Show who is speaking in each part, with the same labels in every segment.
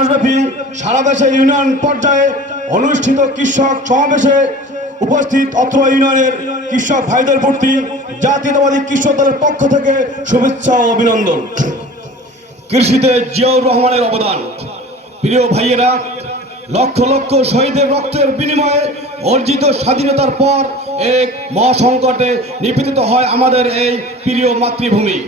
Speaker 1: মাসব্যাপী সারা দেশে ইউনিয়ন পর্যায়ে অনুষ্ঠিত কৃষক সমাবেশে উপস্থিত অত্র ইউনিয়নের কৃষক ভাইদের প্রতি জাতীয়তাবাদী কৃষক দলের পক্ষ থেকে শুভেচ্ছা ও অভিনন্দন। কৃষিতে জিয়াউর রহমানের অবদান। প্রিয় ভাইয়েরা, লক্ষ লক্ষ শহীদের রক্তের বিনিময়ে অর্জিত স্বাধীনতার পর এক মহাসংকটে নিপীড়িত হয় আমাদের এই প্রিয় মাতৃভূমি।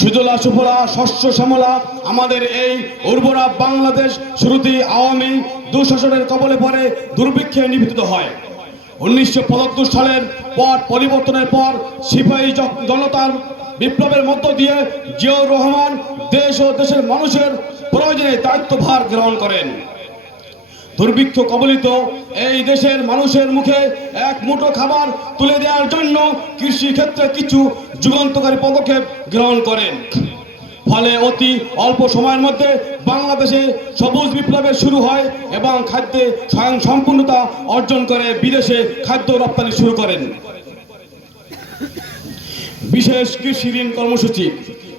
Speaker 1: সুজলা সুফলা শস্য শ্যামলা আমাদের এই উর্বরা বাংলাদেশ শুরুতেই আওয়ামী দুঃশাসনের কবলে পরে দুর্ভিক্ষে নিপীড়িত হয়। উনিশশো পঁচাত্তর সালের পর, পরিবর্তনের পর সিপাহী জনতার বিপ্লবের মধ্য দিয়ে জিয়াউর রহমান দেশ ও দেশের মানুষের প্রয়োজনে দায়িত্বভার গ্রহণ করেন। দুর্ভিক্ষ কবলিত এই দেশের মানুষের মুখে এক মুঠো খাবার তুলে দেওয়ার জন্য কৃষি ক্ষেত্রে কিছু যুগান্তকারী পদক্ষেপ গ্রহণ করেন। ফলে অতি অল্প সময়ের মধ্যে বাংলাদেশে সবুজ বিপ্লবের শুরু হয় এবং খাদ্যে স্বয়ং সম্পূর্ণতা অর্জন করে বিদেশে খাদ্য রপ্তানি শুরু করেন। বিশেষ কৃষি ঋণ কর্মসূচি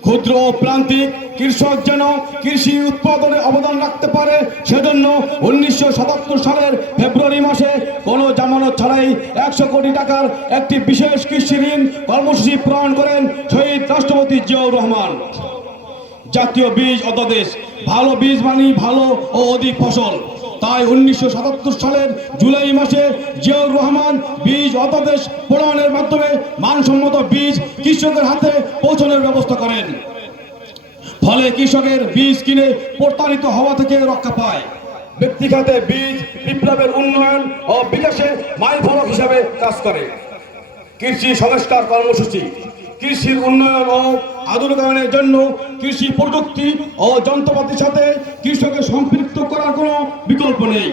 Speaker 1: ক্ষুদ্র ও প্রান্তিক কৃষক যেন কৃষি উৎপাদনে অবদান রাখতে পারে, সেজন্য উনিশশো সাতাত্তর সালের ফেব্রুয়ারি মাসে কোনো জামানত ছাড়াই একশো কোটি টাকার একটি বিশেষ কৃষি ঋণ কর্মসূচি প্রণয়ন করেন শহীদ রাষ্ট্রপতি জিয়াউর রহমান। জাতীয় বীজ অধ্যাদেশ, ভালো বীজ মানি ভালো ও অধিক ফসল। তাই উনিশশো সাতাত্তর সালের জুলাই মাসে জিয়াউর রহমান বীজ অধ্যাদেশ প্রণয়নের মাধ্যমে মানসম্মত বীজ কৃষকের হাতে পৌঁছানোর ব্যবস্থা করেন। ফলে কৃষকের বীজ কিনে প্রতারিত হওয়া থেকে রক্ষা পায়। ব্যক্তিগত বীজ, বিপ্লবের উন্নয়ন ও বিকাশে মাইল ফলক হিসাবে কাজ করে। কৃষি সংস্কার কর্মসূচি, কৃষির উন্নয়ন ও আধুনিকায়নের জন্য কৃষি প্রযুক্তি ও যন্ত্রপাতির সাথে কৃষকের সম্পৃক্ত করার কোনো বিকল্প নেই।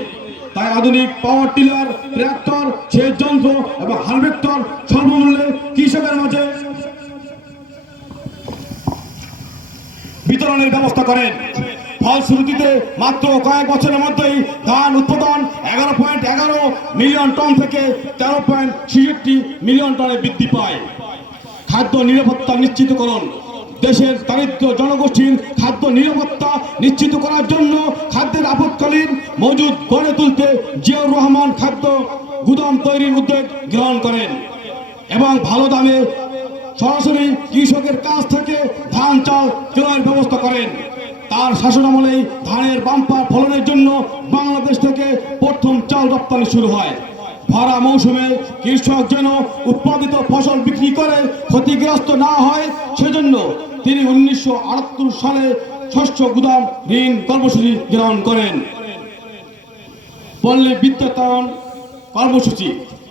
Speaker 1: তাই আধুনিক পাওয়ার টিলার, ট্র্যাক্টর, সেচ যন্ত্র এবং হারভেক্টর স্বল্পমূল্যে কৃষকের মাঝে বিতরণের ব্যবস্থা করেন। ফলশ্রুতিতে মাত্র কয়েক বছরের মধ্যেই ধান উৎপাদন এগারো পয়েন্ট এগারো মিলিয়ন টন থেকে তেরো পয়েন্ট ছেষট্টি মিলিয়ন টনে বৃদ্ধি পায়। খাদ্য নিরাপত্তা নিশ্চিতকরণ দেশের দারিদ্র জনগোষ্ঠীর খাদ্য নিরাপত্তা নিশ্চিত করার জন্য খাদ্যের আপৎকালীন মজুদ গড়ে তুলতে জিয়াউর রহমান খাদ্য গুদাম তৈরির উদ্যোগ গ্রহণ করেন এবং ভালো দামে সরাসরি কৃষকের কাছ থেকে ধান, চাল ক্রয়ের ব্যবস্থা করেন। তার শাসনামলেই ধানের বাম্পার ফলনের জন্য বাংলাদেশ থেকে প্রথম চাল রপ্তানি শুরু হয়। ভরা মৌসুমে কৃষক যেন উৎপাদিত ফসল বিক্রি করে ক্ষতিগ্রস্ত না হয়, সেজন্য তিনি উনিশশো সালে ষষ্ঠ গুদাম ঋণ কর্মসূচি গ্রহণ করেন। পল্লী বিদ্যুতায়ন কর্মসূচি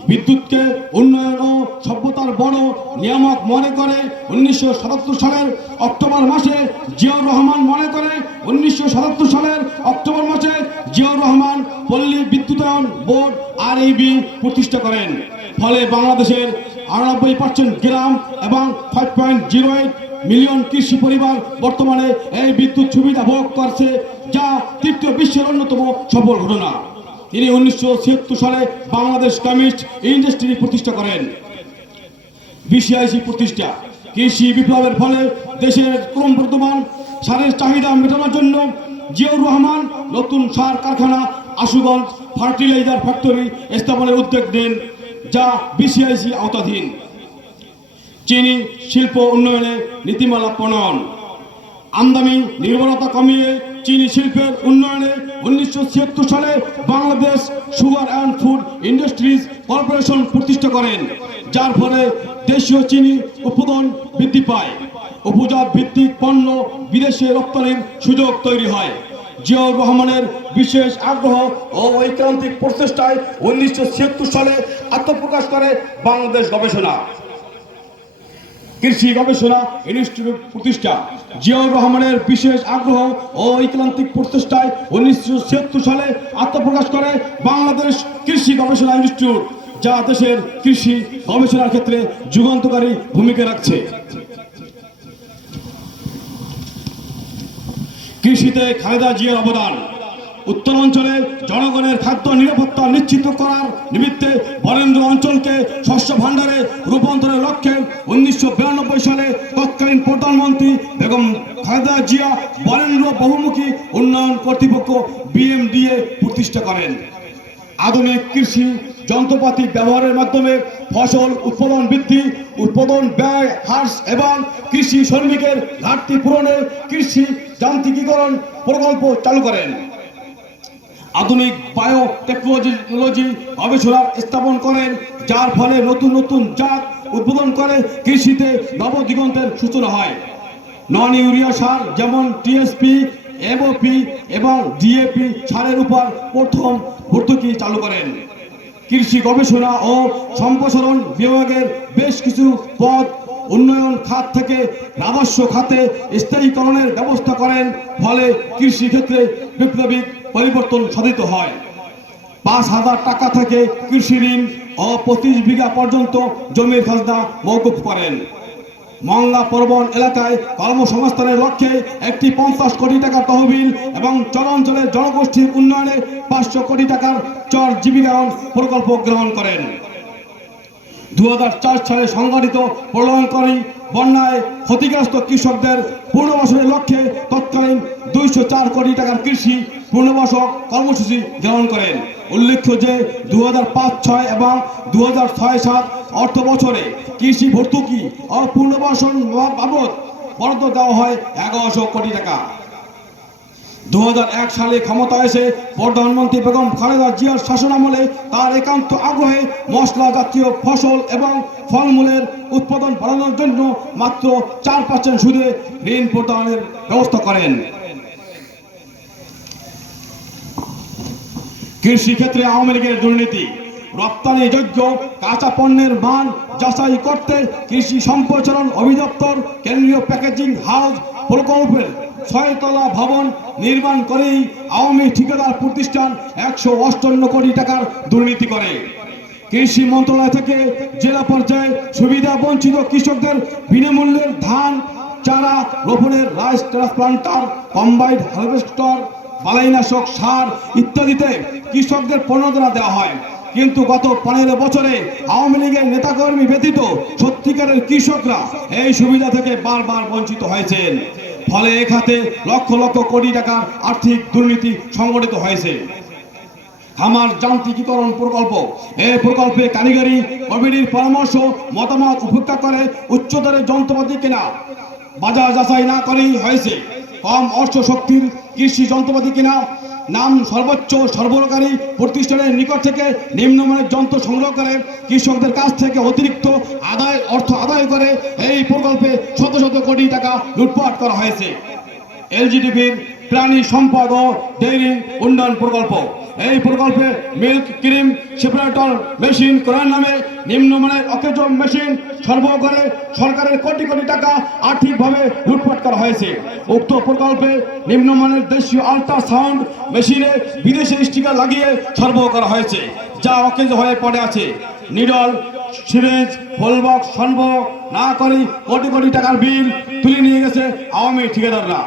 Speaker 1: বিদ্যুৎকে উন্নয়ন ও সভ্যতার বড় নিয়ামক মনে করে উনিশশো সাতাত্তর সালের অক্টোবর মাসে জিয়াউর রহমান মনে করে উনিশশো সাতাত্তর সালের অক্টোবর মাসে জিয়াউর রহমান পল্লী বিদ্যুতায়ন বোর্ড আর প্রতিষ্ঠা করেন। ফলে বাংলাদেশের আটানব্বই পার্সেন্ট গ্রাম এবং five point zero eight million কৃষি পরিবার বর্তমানে এই বিদ্যুৎ সুবিধা ভোগ করছে, যা তৃতীয় বিশ্বের অন্যতম সফল ঘটনা। তিনি উনিশশো ছিয়াত্তর সালে বাংলাদেশ কেমিস্ট ইন্ডাস্ট্রি প্রতিষ্ঠা করেন। বিসিআইসি প্রতিষ্ঠা। কৃষি বিপ্লবের ফলে দেশের ক্রমবর্ধমান সারের চাহিদা মেটানোর জন্য জিয়াউর রহমান নতুন সার কারখানা আশুগঞ্জ ফার্টিলাইজার ফ্যাক্টরি স্থাপনের উদ্যোগ নেন, যা বিসিআইসি আওতাধীন। চিনি শিল্প উন্নয়নে নীতিমালা প্রণয়ন আমদানি, নির্ভরতা কমিয়ে চিনি শিল্পের উন্নয়নে উনিশশো ছিয়াত্তর সালে Bangladesh sugar and food industries corporation প্রতিষ্ঠা করেন, যার ফলে দেশীয় চিনি উৎপাদন বৃদ্ধি পায়। উপজাত ভিত্তিক পণ্য বিদেশে রপ্তানির সুযোগ তৈরি হয়। জিয়াউর রহমানের বিশেষ আগ্রহ ও ঐক্রান্তিক প্রচেষ্টায় উনিশশো ছিয়াত্তর সালে আত্মপ্রকাশ করে বাংলাদেশ গবেষণা। কৃষি গবেষণা ইনস্টিটিউট প্রতিষ্ঠা। জিয়াউর রহমানের বিশেষ আগ্রহ ও ঐক্রান্তিক প্রচেষ্টায় উনিশশো ছিয়াত্তর সালে আত্মপ্রকাশ করে বাংলাদেশ কৃষি গবেষণা ইনস্টিটিউট, যা দেশের কৃষি গবেষণার ক্ষেত্রে যুগান্তকারী ভূমিকা রাখছে। কৃষিতে খালেদা জিয়ার অবদান। উত্তরাঞ্চলে জনগণের খাদ্য নিরাপত্তা নিশ্চিত করার নিমিত্তে বরেন্দ্র অঞ্চলকে শস্য ভাণ্ডারে রূপান্তরের লক্ষ্যে উনিশশো বিরানব্বই সালে তৎকালীন প্রধানমন্ত্রী বেগম খালেদা জিয়া বরেন্দ্র বহুমুখী উন্নয়ন কর্তৃপক্ষ বিএমডিএ প্রতিষ্ঠা করেন। আধুনিক কৃষি যন্ত্রপাতি ব্যবহারের মাধ্যমে ফসল উৎপাদন বৃদ্ধি, উৎপাদন ব্যয় হ্রাস এবং কৃষি শ্রমিকের ঘাটতি পূরণে কৃষি যান্ত্রিকীকরণ প্রকল্প চালু করেন। আধুনিক বায়ো টেকনোলজি গবেষণা স্থাপন করেন, যার ফলে নতুন নতুন জাত উদ্বোধন করে কৃষিতে নবদিগন্তের সূচনা হয়। নন ইউরিয়া সার যেমন টিএসপি এমওপি এবং ডিএপি সারের উপর প্রথম ভর্তুকি চালু করেন। কৃষি গবেষণা ও সম্প্রসারণ বিভাগের বেশ কিছু পদ উন্নয়ন খাত থেকে রাজস্ব খাতে স্থায়ীকরণের ব্যবস্থা করেন, ফলে কৃষি ক্ষেত্রে বিপ্লবী পরিবর্তন সাধিত হয়। পাঁচ হাজার টাকা থেকে কৃষি ঋণ ও পঁচিশ বিঘা পর্যন্ত জমির খাজনা মৌকুফ করেন। মংলা পর্বন এলাকায় কর্মসংস্থানের লক্ষ্যে একটি পঞ্চাশ কোটি টাকা তহবিল এবং চরাঞ্চলের জনগোষ্ঠীর উন্নয়নে পাঁচশো কোটি টাকার চর জীবিকায়ন প্রকল্প গ্রহণ করেন। দু হাজার চার সালে সংগঠিত প্রলয়ঙ্করী বন্যায় ক্ষতিগ্রস্ত কৃষকদের পুনর্বাসনের লক্ষ্যে তৎকালীন দুইশো চার কোটি টাকার কৃষি পুনর্বাসক কর্মসূচি গ্রহণ করেন। উল্লেখ্য যে দু ছয় এবং দু সাত অর্থ বছরে কৃষি ভর্তুকি ও পুনর্বাসন বাবদ বরাদ্দ দেওয়া হয় এগারোশো কোটি টাকা। দু হাজার এক সালে ক্ষমতা এসে প্রধানমন্ত্রী বেগম খালেদা জিয়ার শাসনামলে তার একান্ত আগ্রহে মশলা জাতীয় ফসল এবং ফলমূলের উৎপাদন বাড়ানোর জন্য মাত্র চার পার্সেন্ট সুদে ঋণ প্রদানের ব্যবস্থা করেন। কৃষি ক্ষেত্রে আওয়ামী লীগের দুর্নীতি রপ্তানি যোগ্য কাঁচা পণ্যের মান যাচাই করতে কৃষি সম্প্রসারণ অধিদপ্তর কেন্দ্রীয় প্যাকেজিং হাউস প্রকল্পের ছয়তলা ভবন নির্মাণ করেই আওয়ামী ঠিকাদার প্রতিষ্ঠান একশো অষ্টান্ন কোটি টাকার দুর্নীতি করে। কৃষি মন্ত্রণালয় থেকে জেলা পর্যায়ে সুবিধা বঞ্চিত কৃষকদের বিনামূল্যের ধান, চারা, রোপণের রাইস ট্রান্সপ্লান্টার কম্বাইন্ড হারভেস্টর, বালাইনাশক সার ইত্যাদিতে কৃষকদের প্রণোদনা দেওয়া হয়। কিন্তু গত পনেরো বছরে আওয়ামী লীগের নেতাকর্মী ব্যতীত সত্যিকারের কৃষকরা এই সুবিধা থেকে বারবার বঞ্চিত হয়েছেন। ফলে এ খাতে লক্ষ লক্ষ কোটি টাকার আর্থিক দুর্নীতি সংগঠিত হয়েছে। আমার যান্ত্রিকীকরণ প্রকল্প এই প্রকল্পে কারিগরি কমিটির পরামর্শ, মতামত উপেক্ষা করে উচ্চতরের যন্ত্রপাতি কেনা, বাজার যাচাই না করেই হয়েছে। কম অর্থ শক্তির কৃষি যন্ত্রপাতি কিনা, নাম সর্বোচ্চ সরবরাহকারী প্রতিষ্ঠানের নিকট থেকে নিম্নমানের যন্ত্র সংগ্রহ করে কৃষকদের কাছ থেকে অতিরিক্ত আদায়, অর্থ আদায় করে এই প্রকল্পে শত শত কোটি টাকা লুটপাট করা হয়েছে। এলজিডিপির প্রাণী সম্পদ ও ডেইরি উন্নয়ন প্রকল্প। এই প্রকল্পে মিল্ক, ক্রিম, সেপারেটর মেশিন, ক্রয়ের নামে নিম্নমানের অকেজ মেশিন সরবরাহ করে সরকারের কোটি কোটি টাকা আর্থিকভাবে লুটপাট করা হয়েছে। উক্ত প্রকল্পে নিম্নমানের দেশীয় আল্ট্রাসাউন্ড মেশিনে বিদেশি স্টিকার লাগিয়ে সরবরাহ করা হয়েছে, যা অকেজ হয়ে পড়ে আছে। নিডল সিরিজ ফুলবক্স সরবরাহ না করে কোটি কোটি টাকার বিল তুলে নিয়ে গেছে আওয়ামী ঠিকাদাররা।